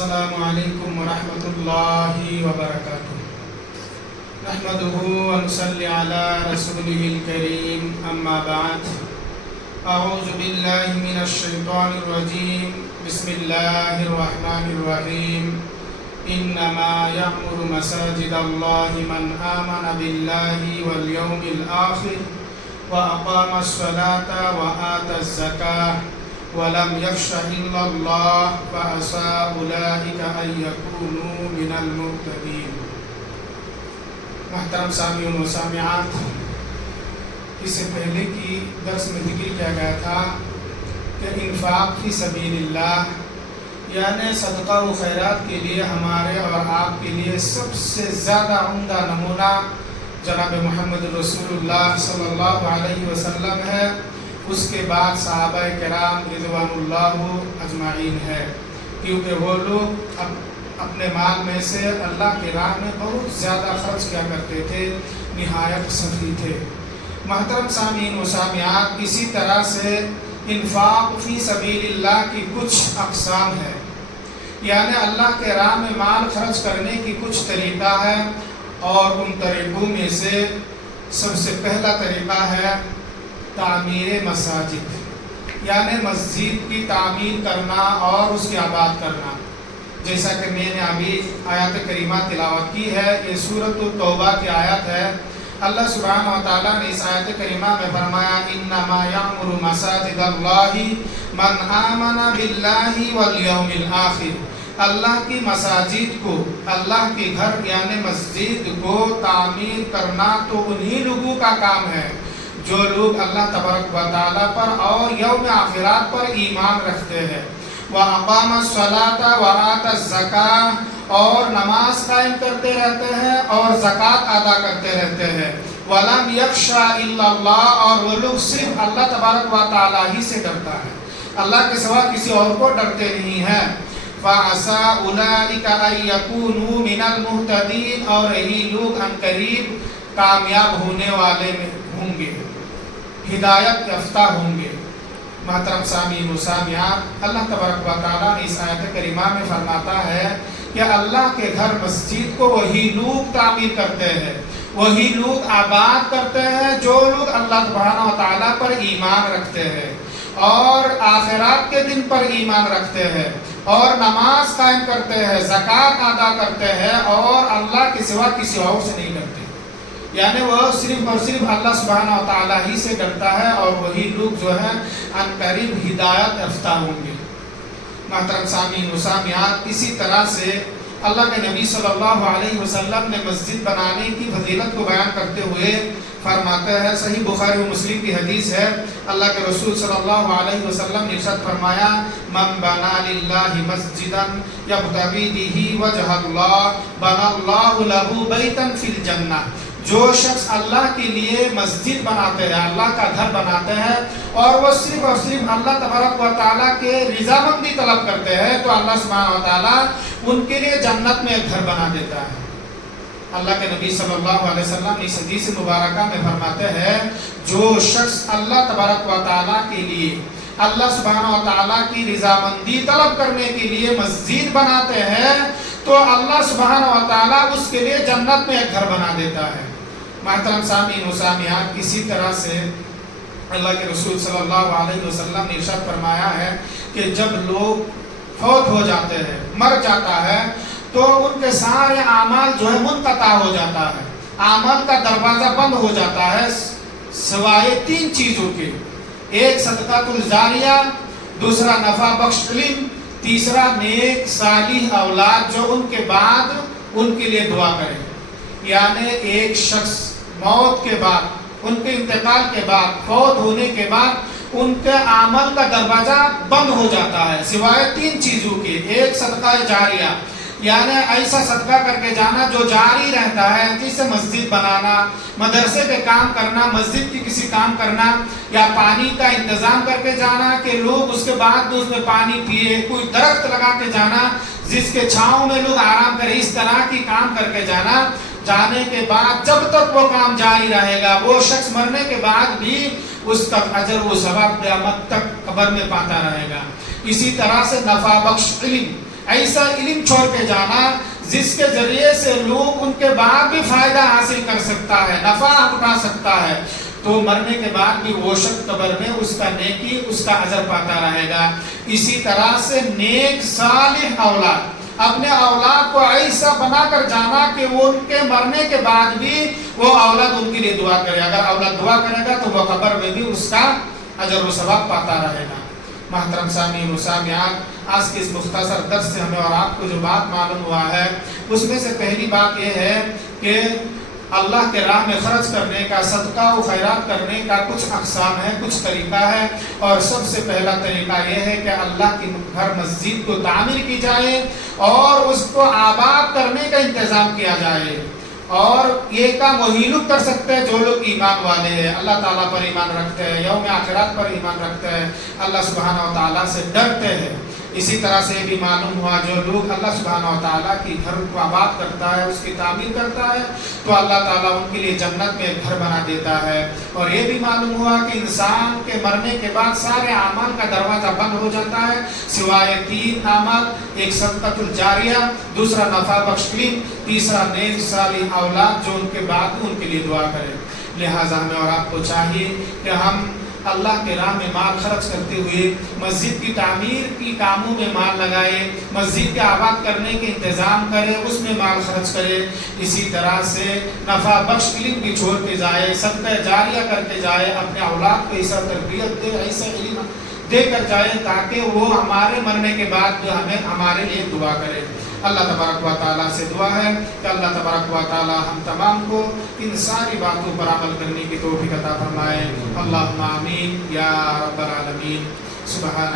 السلام علیکم ورحمۃ اللہ وبرکاتہ۔ نحمده ونصلی علی رسوله الکریم، اما بعد، اعوذ باللہ من الشیطان الرجیم، بسم اللہ الرحمن الرحیم۔ انما یعمر مساجد اللہ من آمن باللہ والیوم الآخر واقام الصلاة وآتى الزکاة وَلَمْ يَخْشَ إِلَّا اللَّهَ فَعَسَىٰ أُولَٰئِكَ أَن يَكُونُوا مِنَ الْمُهْتَدِينَ۔ محترم سامعین و سامعات، اس سے پہلے کی درس میں ذکر کیا گیا تھا کہ انفاق فی سبیل اللہ یعنی صدقہ و خیرات کے لیے ہمارے اور آپ کے لیے سب سے زیادہ عمدہ نمونہ جناب محمد رسول اللہ صلی اللہ علیہ وسلم ہے، اس کے بعد صحابہ کرام رضوان اللہ اجمعین ہے، کیونکہ وہ لوگ اپنے مال میں سے اللہ کی راہ میں بہت زیادہ خرچ کیا کرتے تھے، نہایت سخی تھے۔ محترم سامعین و سامعات، اسی طرح سے انفاق فی سبیل اللہ کی کچھ اقسام ہے، یعنی اللہ کے راہ میں مال خرچ کرنے کی کچھ طریقہ ہے، اور ان طریقوں میں سے سب سے پہلا طریقہ ہے تعمیر مساجد، یعنی مسجد کی تعمیر کرنا اور اس کی آباد کرنا۔ جیسا کہ میں نے ابھی آیات کریمہ تلاوت کی ہے، یہ سورۃ التوبہ کی آیت ہے۔ اللہ سبحانہ و تعالیٰ نے اس آیت کریمہ میں فرمایا انما یعمر مساجد اللہ من آمن باللہ والیوم الآخر۔ اللہ کی مساجد کو، اللہ کے گھر یعنی مسجد کو تعمیر کرنا تو انہی لوگوں کا کام ہے جو لوگ اللہ تبارک و تعالیٰ پر اور یوم آخرات پر ایمان رکھتے ہیں۔ وَأَقَامَ الصَّلَاةَ وَآتَى الزَّكَاةَ، اور نماز قائم کرتے رہتے ہیں اور زکوٰۃ ادا کرتے رہتے ہیں۔ وَلَمْ يَخْشَ إِلَّا اللَّهَ، اور وہ لوگ صرف اللہ تبارک و تعالیٰ ہی سے ڈرتا ہے، اللہ کے سوا کسی اور کو ڈرتے نہیں ہیں۔ فَعَسَىٰ أُولَٰئِكَ أَن يَكُونُوا مِنَ الْمُهْتَدِينَ، اور یہی لوگ عنقریب کامیاب ہونے والے ہوں گے، ہدایت یافتہ ہوں گے۔ محترم سامعین و سامعات، اللہ تبارک و تعالیٰ نے اس آیت کریمہ میں فرماتا ہے کہ اللہ کے گھر مسجد کو وہی لوگ تعمیر کرتے ہیں، وہی لوگ آباد کرتے ہیں جو لوگ اللہ سبحانہ و تعالیٰ پر ایمان رکھتے ہیں اور آخرات کے دن پر ایمان رکھتے ہیں، اور نماز قائم کرتے ہیں، زکوٰۃ ادا کرتے ہیں، اور اللہ کے سوا کسی اور سے نہیں ڈرتے، یعنی وہ صرف اور صرف اللہ سبحانہ و تعالیٰ ہی سے ڈرتا ہے، اور وہی لوگ جو ہیں عنقریب ہدایت یافتہ ہوں گے۔ محترم سامعین و سامعات، اسی طرح سے اللہ کے نبی صلی اللہ علیہ وسلم نے مسجد بنانے کی فضیلت کو بیان کرتے ہوئے فرماتے ہیں، صحیح بخاری و مسلم کی حدیث ہے، اللہ کے رسول صلی اللہ علیہ وسلم نے ارشاد فرمایا من بنا للہ مسجدا یبتغی بہ وجہ اللہ بنا اللہ لہ بیتا فی الجنہ۔ جو شخص اللہ کے لیے مسجد بناتے ہیں، اللہ کا گھر بناتے ہیں، اور وہ صرف اور صرف اللہ تبارک و تعالیٰ کے رضامندی طلب کرتے ہیں، تو اللہ سبحانہ و تعالیٰ ان کے لیے جنت میں ایک گھر بنا دیتا ہے۔ اللہ کے نبی صلی اللہ علیہ وسلم اس حدیث مبارکہ میں فرماتے ہیں جو شخص اللہ تبارک و تعالیٰ کے لیے، اللہ سبحانہ و تعالیٰ کی رضامندی طلب کرنے کے لیے مسجد بناتے ہیں، تو اللہ سبحانہ و تعالیٰ اس کے لیے جنت میں ایک گھر بنا دیتا ہے۔ محترم سامعین و سامعات، اسی طرح سے اللہ کے رسول صلی اللہ علیہ وسلم نے ارشاد فرمایا ہے کہ جب لوگ فوت ہو جاتے ہیں، مر جاتا ہے، تو ان کے سارے اعمال جو ہے منقطع ہو جاتا ہے، اعمال کا دروازہ بند ہو جاتا ہے، سوائے تین چیزوں کے، ایک صدقۃ الجاریہ، دوسرا نفع بخش علم، تیسرا نیک صالح اولاد جو ان کے بعد ان کے لیے دعا کرے۔ یعنی ایک شخص موت کے بعد، ان کے انتقال کے بعد، فوت ہونے کے بعد ان کے عمل کا دروازہ بند ہو جاتا ہے سوائے تین چیزوں کے، ایک صدقہ جاریہ، یعنی ایسا صدقہ کر کے جانا جو جاری رہتا ہے، جیسے مسجد بنانا، مدرسے پہ کام کرنا، مسجد کی کسی کام کرنا، یا پانی کا انتظام کر کے جانا کہ لوگ اس کے بعد بھی اس میں پانی پیے، کوئی درخت لگا کے جانا جس کے چھاؤں میں لوگ آرام کریں، اس طرح کی کام کر کے جانا۔ جانے کے بعد جب تک وہ کام جاری رہے گا، وہ شخص مرنے کے بعد بھی اس کا اجر و ثواب قیامت تک قبر میں پاتا رہے گا۔ اسی طرح سے نفع بخش علم، ایسا علم چھوڑ کے جانا جس کے ذریعے سے لوگ ان کے بعد بھی فائدہ حاصل کر سکتا ہے، نفع اٹھا سکتا ہے، تو مرنے کے بعد بھی وہ شخص قبر میں اس کا نیکی، اس کا اجر پاتا رہے گا۔ اسی طرح سے نیک صالح اولاد، اپنے اولاد کو ایسا بنا کر جانا کہ وہ ان کے مرنے کے بعد بھی وہ اولاد ان کے لیے دعا کرے، اگر اولاد دعا کرے گا تو وہ قبر میں بھی اس کا اجر و ثواب پاتا رہے گا۔ محترم سامعین و سامعات، آج کے اس مختصر درس سے ہمیں اور آپ کو جو بات معلوم ہوا ہے اس میں سے پہلی بات یہ ہے کہ اللہ کے راہ میں خرچ کرنے کا، صدقہ و خیرات کرنے کا کچھ اقسام ہے، کچھ طریقہ ہے، اور سب سے پہلا طریقہ یہ ہے کہ اللہ کی گھر مسجد کو تعمیر کی جائے اور اس کو آباد کرنے کا انتظام کیا جائے، اور یہ کام وہی لوگ کر سکتے ہیں جو لوگ ایمان والے ہیں، اللہ تعالیٰ پر ایمان رکھتے ہیں، یوم آخرت پر ایمان رکھتے ہیں، اللہ سبحانہ و تعالیٰ سے ڈرتے ہیں۔ اسی طرح سے بھی معلوم ہوا جو لوگ اللہ سبحانہ و تعالیٰ کی گھر کو آباد کرتا ہے، اس کی تعمیر کرتا ہے، تو اللہ تعالیٰ ان کے لیے جنت میں ایک گھر بنا دیتا ہے۔ اور یہ بھی معلوم ہوا کہ انسان کے مرنے کے بعد سارے اعمال کا دروازہ بند ہو جاتا ہے سوائے 3 اعمال، ایک صدقۃ الجاریہ، دوسرا نفع بخش علم، تیسرا نیک صالح اولاد جو ان کے بعد ان کے لیے دعا کرے۔ لہٰذا ہمیں اور آپ کو چاہیے کہ ہم اللہ کے راہ میں مال خرچ کرتے ہوئے مسجد کی تعمیر کی کاموں میں مال لگائے، مسجد کے آباد کرنے کے انتظام کرے، اس میں مال خرچ کرے۔ اسی طرح سے نفع بخش علم بھی چھوڑ کے جائے، صدقہ جاریہ کر کے جائے، اپنے اولاد کو ایسا تربیت دے، ایسا علم دے کر جائے تاکہ وہ ہمارے مرنے کے بعد بھی ہمارے لیے دعا کرے۔ اللہ تبارک و تعالیٰ سے دعا ہے کہ اللہ تبارک و تعالیٰ ہم تمام کو ان ساری باتوں پر عمل کرنے کی توفیق عطا فرمائے۔ اللہم آمین یا رب العالمین۔ سبحان